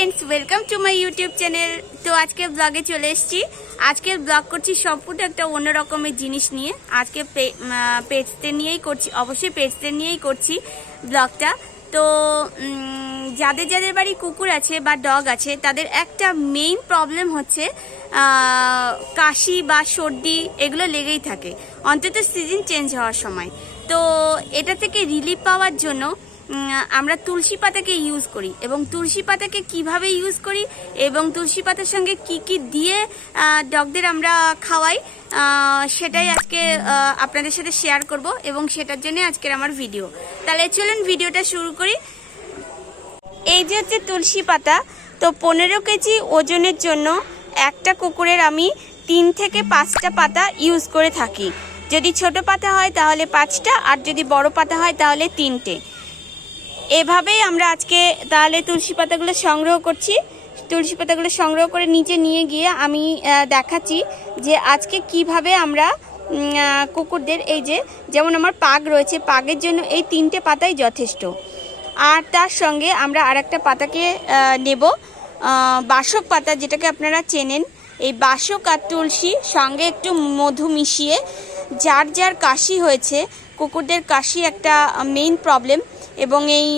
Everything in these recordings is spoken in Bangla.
Friends, welcome to my YouTube channel. তো আজকে ব্লগে চলে এসেছি। আজকে ব্লগ করছি সম্পূর্ণ একটা অন্য রকমের জিনিস নিয়ে। আজকে পেটসদের নিয়েই করছি, অবশ্যই পেটসদের নিয়েই করছি ব্লগটা। তো যাদের যাদের বাড়ি কুকুর আছে বা ডগ আছে, তাদের একটা মেইন প্রবলেম হচ্ছে কাশি বা সর্দি, এগুলো লেগেই থাকে, অন্তত সিজন চেঞ্জ হওয়ার সময়। তো এটা থেকে রিলিফ পাওয়ার জন্য আমরা তুলসী পাতাকে ইউজ করি, এবং তুলসী পাতাকে কিভাবে ইউজ করি এবং তুলসী পাতার সঙ্গে কি কি দিয়ে ডগদের আমরা খাওয়াই, সেটাই আজকে আপনাদের সাথে শেয়ার করব, এবং সেটার জন্য আজকের আমার ভিডিও। তাহলে চলুন ভিডিওটা শুরু করি। এই যে হচ্ছে তুলসী পাতা। তো 15 কেজি ওজনের জন্য একটা কুকুরের আমি 3 থেকে 5টা পাতা ইউজ করে থাকি। যদি ছোট পাতা হয় তাহলে 5টা, আর যদি বড় পাতা হয় তাহলে 3টে। এভাবেই আমরা আজকে তাহলে তুলসী পাতাগুলো সংগ্রহ করছি। তুলসী পাতাগুলো সংগ্রহ করে নিচে নিয়ে গিয়ে আমি দেখাচ্ছি যে আজকে কিভাবে আমরা কুকুরদের, এই যে যেমন আমার পাগ রয়েছে, পাগের জন্য এই 3টে পাতাই যথেষ্ট। আর তার সঙ্গে আমরা আরেকটা পাতাকে নেব, বাসক পাতা, যেটাকে আপনারা চেনেন। এই বাসক আর তুলসী সঙ্গে একটু মধু মিশিয়ে, যার যার কাশি হয়েছে, কুকুরদের কাশি একটা মেইন প্রবলেম, এবং এই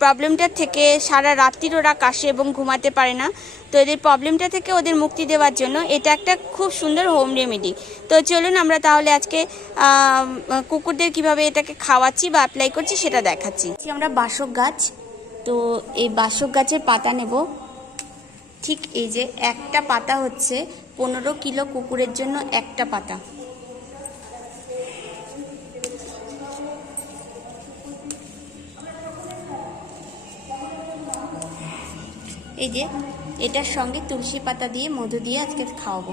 প্রবলেমটা থেকে সারা রাত্রির ওরা কাশে এবং ঘুমাতে পারে না। তো এদের প্রবলেমটা থেকে ওদের মুক্তি দেওয়ার জন্য এটা একটা খুব সুন্দর হোম রেমেডি। তো চলুন আমরা তাহলে আজকে কুকুরদের কিভাবে এটাকে খাওয়াচ্ছি বা অ্যাপ্লাই করছি সেটা দেখাচ্ছি। আমরা বাসক গাছ, তো এই বাসক গাছের পাতা নেব। ঠিক এই যে একটা পাতা হচ্ছে 15 কিলো কুকুরের জন্য একটা পাতা। এই যে এটার সঙ্গে তুলসী পাতা দিয়ে মধু দিয়ে আজকে খাওয়াবো।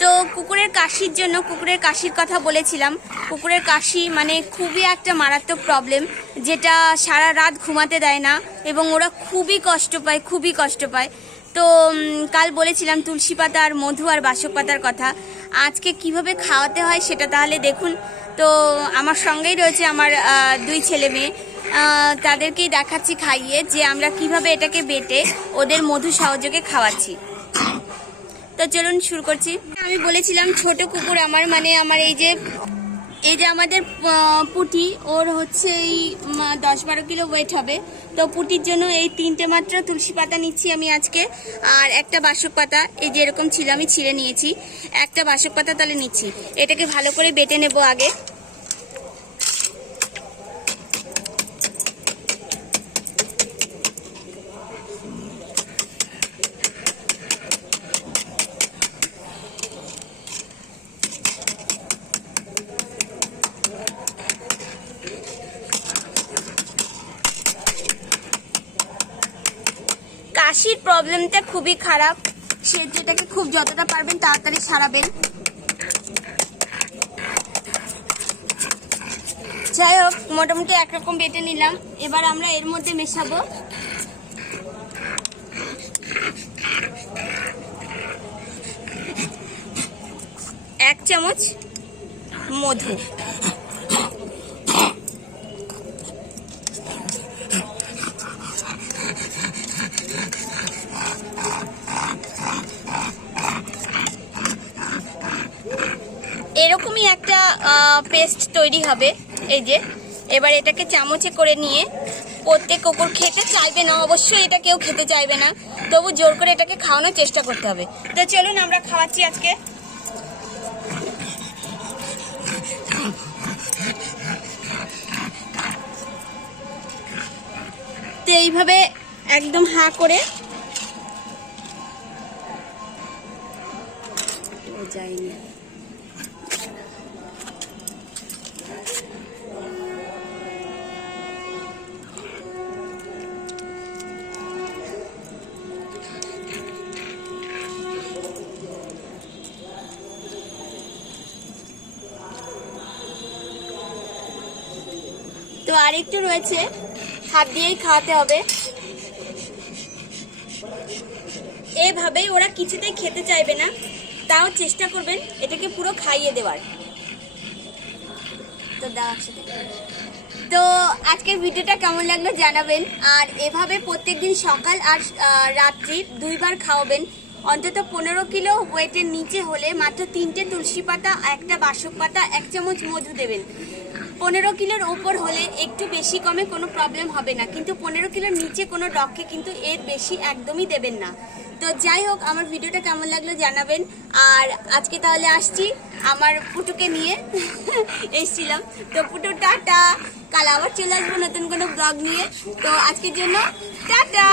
তো কুকুরের কাশির জন্য, কুকুরের কাশির কথা বলেছিলাম। কুকুরের কাশি মানে খুবই একটা মারাত্মক প্রবলেম, যেটা সারা রাত ঘুমাতে দেয় না, এবং ওরা খুবই কষ্ট পায়, খুবই কষ্ট পায়। তো কাল বলেছিলাম তুলসী পাতা আর মধু আর বাসক পাতার কথা। আজকে কিভাবে খাওয়াতে হয় সেটা তাহলে দেখুন। তো আমার সঙ্গেই রয়েছে আমার 2 ছেলে মেয়ে, তাদেরকেই দেখাচ্ছি খাইয়ে যে আমরা কিভাবে এটাকে বেটে ওদের মধু সহযোগে খাওয়াচ্ছি। তো চলুন শুরু করছি। আমি বলেছিলাম ছোট কুকুর আমার, মানে আমার এই যে আমাদের পুটি, ওর হচ্ছে এই 10-12 কিলো ওয়েট হবে। তো পুটির জন্য এই 3টে মাত্র তুলসী পাতা নিচ্ছি আমি আজকে, আর একটা বাসক পাতা, এই যে এরকম ছিল আমি ছিঁড়ে নিয়েছি, একটা বাসক পাতা তাহলে নিচ্ছি। এটাকে ভালো করে বেটে নেব আগে। কাশির প্রবলেমটা খুবই খারাপ, সে যেটাকে খুব যতটা পারবেন তাড়াতাড়ি সারাবেন। যাই হোক, মোটামুটি একরকম বেটে নিলাম। এবার আমরা এর মধ্যে মেশাবো এক চামচ মধু। এরকমই একটা পেস্ট তৈরি হবে। এই যে এবার এটাকে চামচে করে নিয়ে, প্রত্যেক কুকুর খেতে চাইবে না, অবশ্যই এটা কেউ খেতে চাইবে না, তবু জোর করে এটাকে খাওয়ানোর চেষ্টা করতে হবে। তো চলুন আমরা খাওয়াচ্ছি আজকে। তো এইভাবে একদম হাঁ করে যায়নি। তো আরেকটু রয়েছে, হাত দিয়েই খাওয়াতে হবে। এভাবেই ওরা কিছুতেই খেতে চাইবে না, তাও চেষ্টা করবেন এটাকে পুরো খাইয়ে দেওয়ার। তো দাও একসাথে। তো আজকের ভিডিওটা কেমন লাগলো জানাবেন। আর এভাবে প্রত্যেকদিন সকাল আর রাত্রি 2 বার খাওয়াবেন। অন্তত 15 কিলো ওয়েটের নিচে হলে মাত্র 3টে তুলসী পাতা, 1টা বাসক পাতা, 1 চামচ মধু দেবেন। 15 কিলোর ওপর হলে একটু বেশি কমে কোনো প্রবলেম হবে না, কিন্তু 15 কিলোর নিচে কোনো ডগকে কিন্তু এর বেশি একদমই দেবেন না। তো যাই হোক, আমার ভিডিওটা কেমন লাগলো জানাবেন। আর আজকে তাহলে আসছি আমার পুটুকে নিয়ে এসেছিলাম। তো পুটু টাটা, কাল আবার চলে আসবো নতুন কোনো ব্লগ নিয়ে। তো আজকের জন্য টাটা।